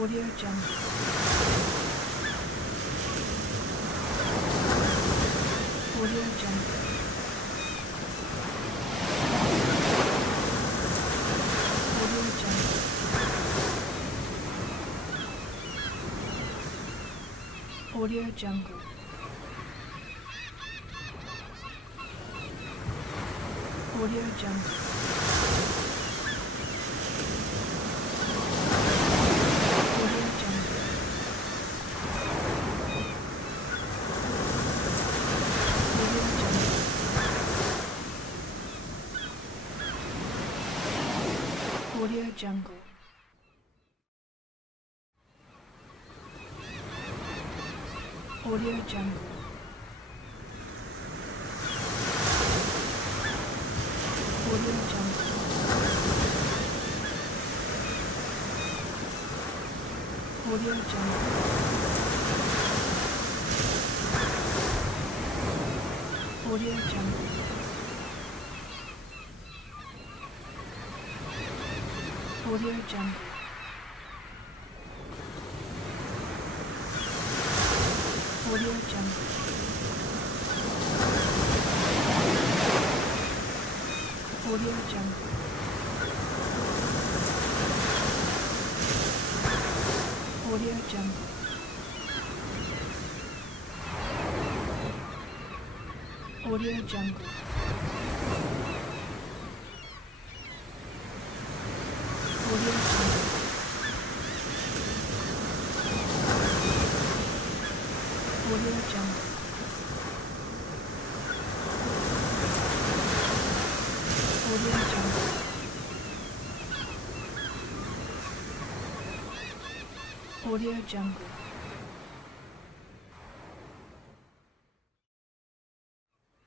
Audio Jungle. Audio Jungle. Audio Jungle. Audio Jungle. Audio Jungle. Audio Jungle. Audio Jungle. Audio Jungle. Audio Jungle. Audio Jungle. Audio Jungle. Audio Jungle. Audio Jungle. Audio Jungle. Audio Jungle. Audio Jungle. Audio Jungle. Audio Jungle. Audio Jungle.